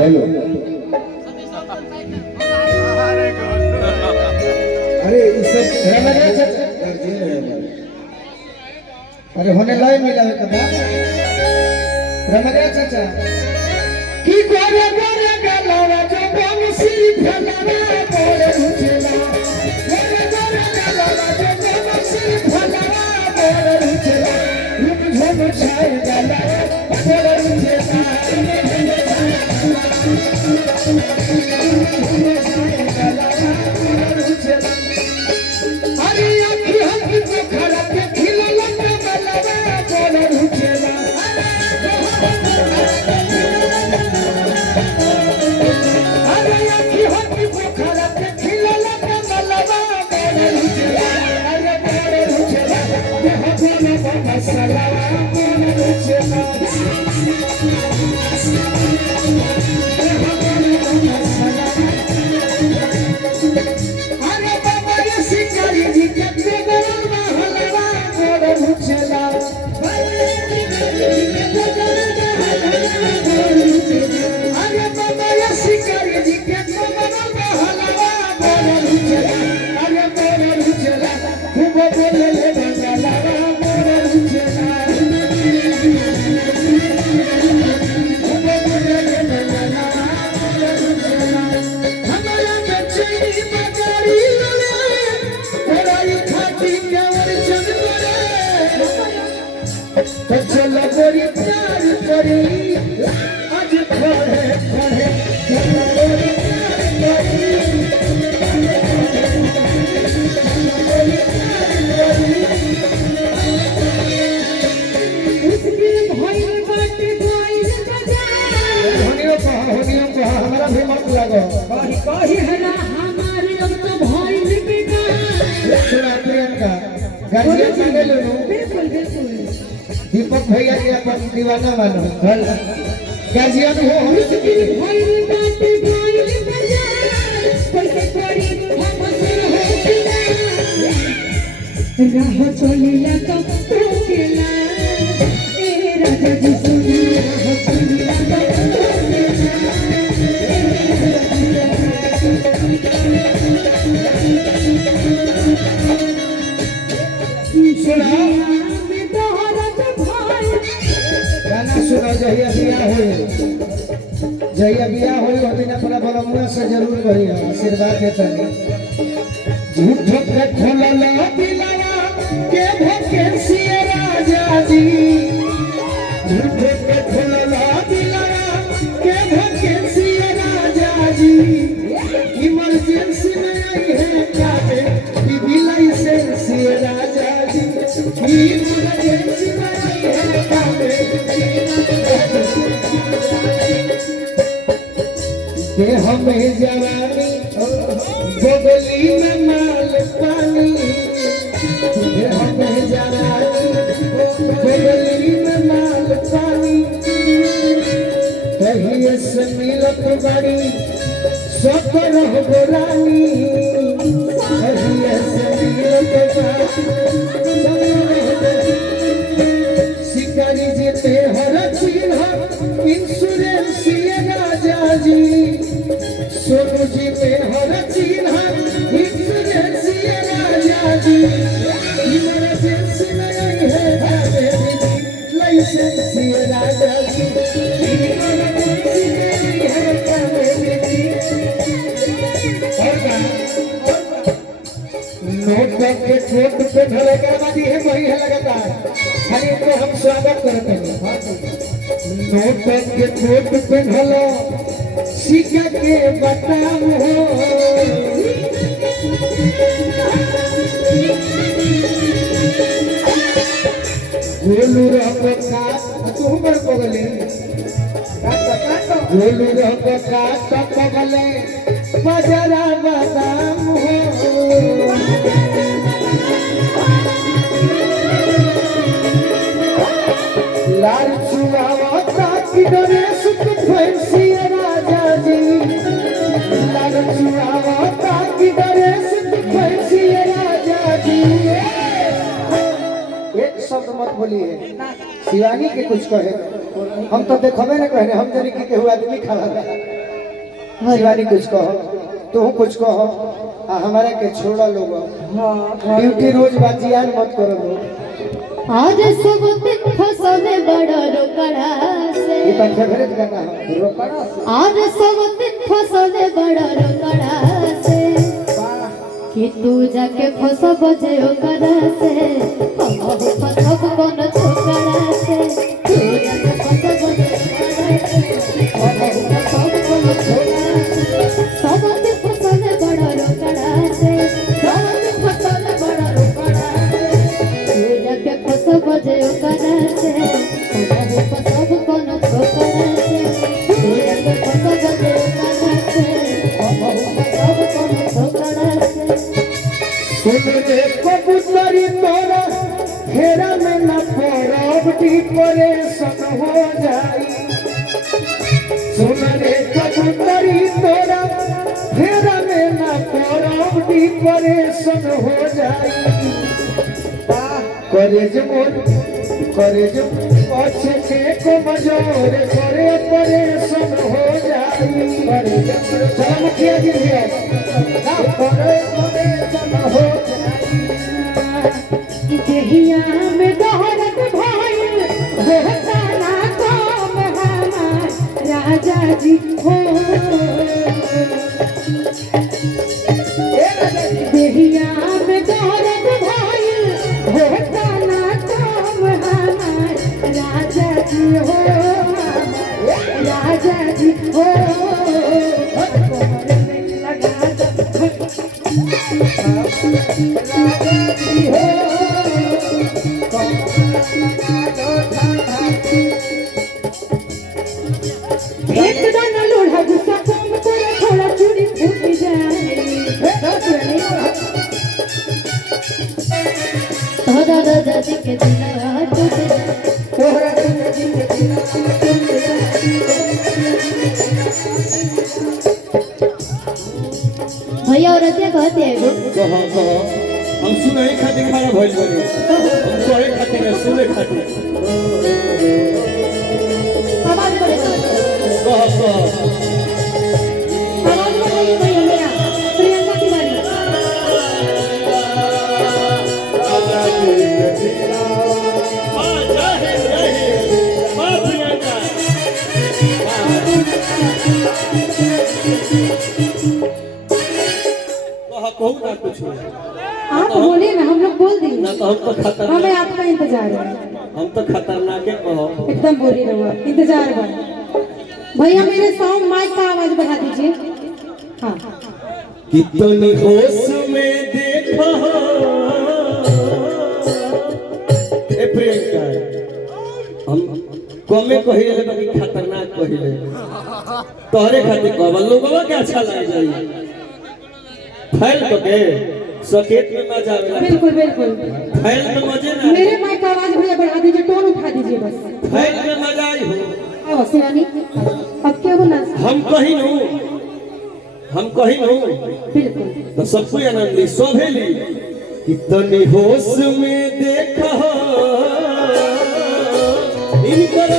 Hello अरे इस अरे होने लाए मिला है कदा रमगा चाचा की गोरे गोरे गलावा जो बंसी फलवा बोले उठला गोरे गोरे गलावा जो बंसी फलवा बोले उठला रूप झम छाए गलावा बोले उठला अरे अखी हकी तो खड़ा के खिलला गलावा बोले उठला अरे बाबा ये शिकारी जी के बेगल महलवा गोड़ उछला अरे बाबा ये शिकारी जी के बेगल महलवा गोड़ उछला अरे गोड़ उछला खूब बोले ले बंगला गोड़ उछला चलो गोरी प्यार करी आज खड़े खड़े चलो गोरी प्यार करी उसकी भाई बात कोई होनियो को हमारा भी मत लगो कही है ना हमारे अब तो भाई बिका सुना प्रियंका गाड़ी चले लो बिल्कुल बिल्कुल दीपक भैया के अपन दीवाना मानो गाजियन हो उसकी भाई बात कोई बजा कैसे करी हम से हो बिना राह चलिया तो टोकेला ए राजा जी सुनी राह चलिया तो टोकेला सुनो जहिया बिया हो दिन अपना बलमुआ से जरूर कहियो आशीर्वाद देता झूठ के खोलला दिलवा के भकेंसी राजा जी झूठ के खोलला दिलवा के भकेंसी राजा जी इमरजेंसी में आई है काबे की लाइसेंस राजा जी इमरजेंसी में आई है काबे के हमें जवानी गोगली में माल पानी के हमें जवानी गोगली में माल पानी कहिए से मिलत बड़ी सकर हो रानी कहिए से मिलत बड़ी शिकारी जी ते हर चिन्ह इंश्योरेंस राजा जी सोनू जी में हर चिन्ह इंश्योरेंस राजा जी इमरजेंसी में आई है लाइसेंस राजा जी इमरजेंसी में आई है नोट के छोट पे ढलेगा बाजी है वही है लगातार खाली तो हम स्वागत करते हैं नोट के छोट पे ढलो सीखा के बताओ हो गोलू रंग का तुम पर पगले गोलू रंग का पगले बजरा बादाम हो लाल चुनावा की ड्रेस की फैंसी राजा जी लाल चुनावा की ड्रेस की फैंसी राजा जी एक शब्द मत बोलिए शिवानी के कुछ कहे हम तो देखबे न कहने हम जरी के आदमी खड़ा है। शिवानी कुछ कहो, तू कुछ कहो, हमारा के छोड़ा लोग ड्यूटी रोज बाजियान मत करो लोग। आज सब दिन फसले बड़ा रोकड़ा से, ये तो फेवरेट गाना है रोकड़ा से। आज सब दिन फसले बड़ा रोकड़ा से, कि तू जाके फसब जे ओकरा से, हम फसब कोन छोकरा से, तू जाके फसब जे ओकरा से, हम फसब कोन छोकरा से। सब दिन फसले बड़ा रोकड़ा से, सब दिन फसले बड़ा रोकड़ा से, तू जाके फसब जे ओकरा से, हम फसब कोन छोकरा से, तू जाके फसब जे ओकरा से, हम फसब कोन छोकरा से। सुन रे कबूतरी तोरा घेरा में न पड़ब डिप्रेशन हो जाई। सुन रे कबूतरी तोरा घेरा में न पड़ब डिप्रेशन हो जाई। करेज मोर करेज अच्छे के कमजोर करे परेशान हो जाई। करेज चल मुखिया जी है ना करे परेशान हो जाई। देहिया में दौलत भइल होता ना काम हमार राजा जी हो। देहिया में दौलत भइल होता ना काम हमार राजा जी हो, राजा जी हो। कमर में लगा दो राजा जी हो, एक दाना लोढ़ा गुस्सा कम करे थोड़ा चूड़ी फूट जाए। तोहरा दादा जी के दिलवा टूट जाए, तोहरा दादा जी के दिलवा टूट जाए। भैया और रतिया कहते हैं कहो कहो हम सुने खातिर खाना भइल बनी, हम कहे खातिर ना सुने खातिर। आवाज करे कहो कहो आवाज बढ़ाइए भैया मेरा प्रियंका तिवारी। कहू ना कुछ आप बोलिए ना, हम लोग बोल देंगे ना तो हम तो खतरनाक, हमें आपका इंतजार है। हम तो खतरनाक है। कहो एकदम बोलिए रहुआ, इंतजार बा। भैया मेरे साउंड माइक का आवाज बढ़ा दीजिए। हाँ कितनी होश में देखो ए प्रियंका, हम कमे कहिले बाकी खतरनाक कहिले। तोहरे खातिर कहबा लोगवा के अच्छा लग जाई। फैल के सकेत में मजा आवेला। बिल्कुल बिल्कुल, फैल में मजे ना, मेरे माइक का आवाज भैया बढ़ा दीजिए, टोन उठा दीजिए बस। फैल में मजा आई हो। आओ शिवानी, अब क्या बोला? हम कही नु बिल्कुल तो सबको आनंद ली सोभेली। कितनी होश में देखो इनकर